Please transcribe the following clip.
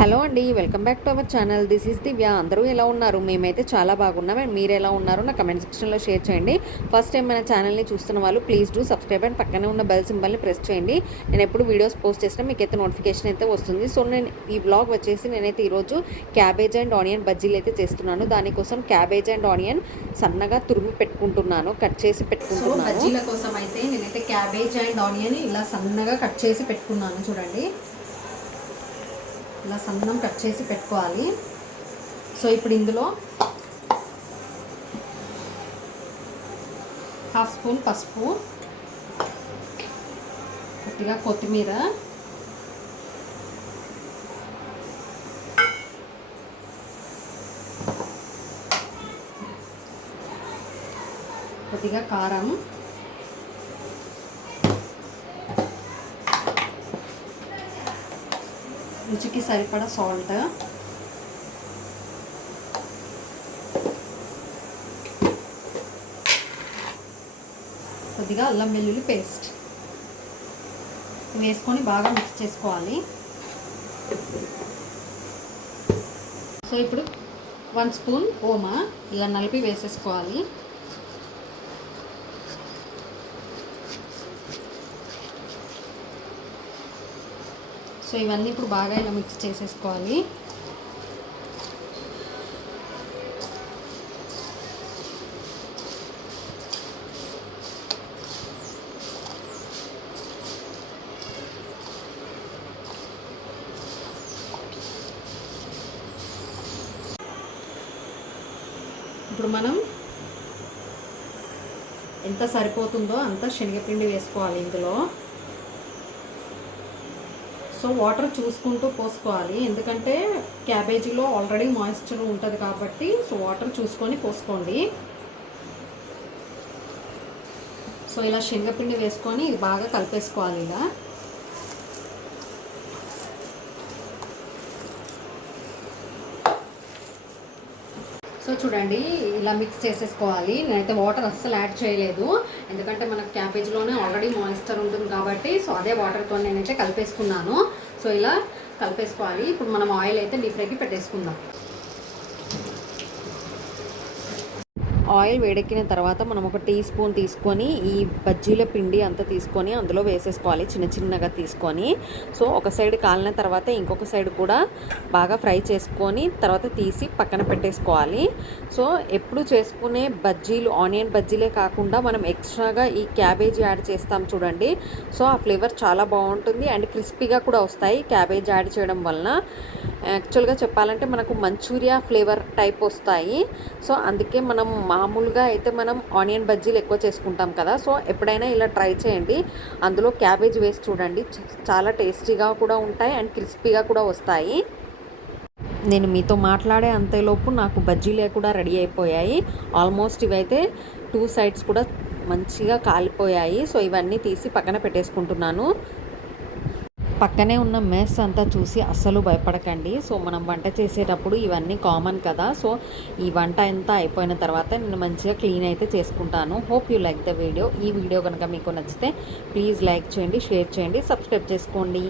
Hello అండి welcome back to our channel. This is Divya. అందరూ ఎలా ఉన్నారు? మేమైతే చాలా బాగున్నాం. అండ్ మీరు ఎలా ఉన్నారో? నా కమెంట్ సెక్షన్లో షేర్ చేయండి. ఫస్ట్ టైం మన ఛానల్ని చూస్తున్న వాళ్ళు ప్లీజ్ డూ సబ్స్క్రైబ్ అండ్ పక్కనే ఉన్న బెల్ సింబల్ని ప్రెస్ చేయండి. నేను ఎప్పుడు వీడియోస్ పోస్ట్ చేసినా మీకు అయితే నోటిఫికేషన్ అయితే వస్తుంది. సో నేను ఈ బ్లాగ్ వచ్చేసి నేనైతే ఈరోజు క్యాబేజ్ అండ్ ఆనియన్ బజ్జీలు అయితే చేస్తున్నాను. దానికోసం క్యాబేజ్ అండ్ ఆనియన్ సన్నగా తురిమి పెట్టుకుంటున్నాను. కట్ చేసి పెట్టుకుంటున్నాను. బజ్జీల కోసం అయితే నేనైతే క్యాబేజ్ అండ్ ఆనియన్ ఇలా సన్నగా కట్ చేసి పెట్టుకున్నాను. చూడండి. ఇలా సన్నం కట్ చేసి పెట్టుకోవాలి. సో ఇప్పుడు ఇందులో హాఫ్ స్పూన్ పసుపు కొద్దిగా కొత్తిమీర కొద్దిగా కారం రుచికి సరిపడా సాల్ట్. కొద్దిగా అల్లం వెల్లుల్లి పేస్ట్ వేసుకొని బాగా మిక్స్ చేసుకోవాలి. సో ఇప్పుడు వన్ స్పూన్ ఓమా ఇలా నలిపి వేసేసుకోవాలి. సో ఇవన్నీ ఇప్పుడు బాగా ఇలా మిక్స్ చేసేసుకోవాలి. ఇప్పుడు మనం ఎంత సరిపోతుందో అంత శనగపిండి వేసుకోవాలి ఇందులో. సో వాటర్ చూసుకుంటూ పోసుకోవాలి. ఎందుకంటే క్యాబేజీలో ఆల్రెడీ మాయిశ్చర్ ఉంటుంది కాబట్టి సో వాటర్ చూసుకొని పోసుకోండి. సో ఇలా శనగపిండి వేసుకొని ఇది బాగా కలిపేసుకోవాలి ఇలా. సో చూడండి ఇలా మిక్స్ చేసేసుకోవాలి. నేనైతే వాటర్ అస్సలు యాడ్ చేయలేదు. ఎందుకంటే మనకు క్యాబేజ్లోనే ఆల్రెడీ మాయిస్చర్ ఉంటుంది కాబట్టి సో అదే వాటర్తో నేనైతే కలిపేసుకున్నాను. సో ఇలా కలిపేసుకోవాలి. ఇప్పుడు మనం ఆయిల్ అయితే డీప్ ఫ్రైకి పెట్టేసుకుందాం. ఆయిల్ వేడెక్కిన తర్వాత మనం ఒక టీ స్పూన్ తీసుకొని ఈ బజ్జీల పిండి అంతా తీసుకొని అందులో వేసేసుకోవాలి చిన్న చిన్నగా తీసుకొని. సో ఒక సైడ్ కాలిన తర్వాత ఇంకొక సైడ్ కూడా బాగా ఫ్రై చేసుకొని తర్వాత తీసి పక్కన పెట్టేసుకోవాలి. సో ఎప్పుడు చేసుకునే బజ్జీలు ఆనియన్ బజ్జీలే కాకుండా మనం ఎక్స్ట్రాగా ఈ క్యాబేజీ యాడ్ చేస్తాం చూడండి. సో ఆ ఫ్లేవర్ చాలా బాగుంటుంది అండ్ క్రిస్పీగా కూడా వస్తాయి క్యాబేజ్ యాడ్ చేయడం వలన. యాక్చువల్గా చెప్పాలంటే మనకు మంచూరియా ఫ్లేవర్ టైప్ వస్తాయి. సో అందుకే మనం మామూలుగా అయితే మనం ఆనియన్ బజ్జీలు ఎక్కువ చేసుకుంటాం కదా. సో ఎప్పుడైనా ఇలా ట్రై చేయండి. అందులో క్యాబేజ్ వేసి చూడండి. చాలా టేస్టీగా కూడా ఉంటాయి అండ్ క్రిస్పీగా కూడా వస్తాయి. నేను మీతో మాట్లాడే అంతేలోపు నాకు బజ్జీలే కూడా రెడీ అయిపోయాయి. ఆల్మోస్ట్ ఇవైతే టూ సైడ్స్ కూడా మంచిగా కాలిపోయాయి. సో ఇవన్నీ తీసి పక్కన పెట్టేసుకుంటున్నాను. పక్కనే ఉన్న మెస్ అంతా చూసి అస్సలు భయపడకండి. సో మనం వంట చేసేటప్పుడు ఇవన్నీ కామన్ కదా. సో ఈ వంట అంతా అయిపోయిన తర్వాత నేను మంచిగా క్లీన్ అయితే చేసుకుంటాను. Hope you like the video ఈ వీడియో కనుక మీకు నచ్చితే ప్లీజ్ లైక్ చేయండి షేర్ చేయండి సబ్స్క్రైబ్ చేసుకోండి.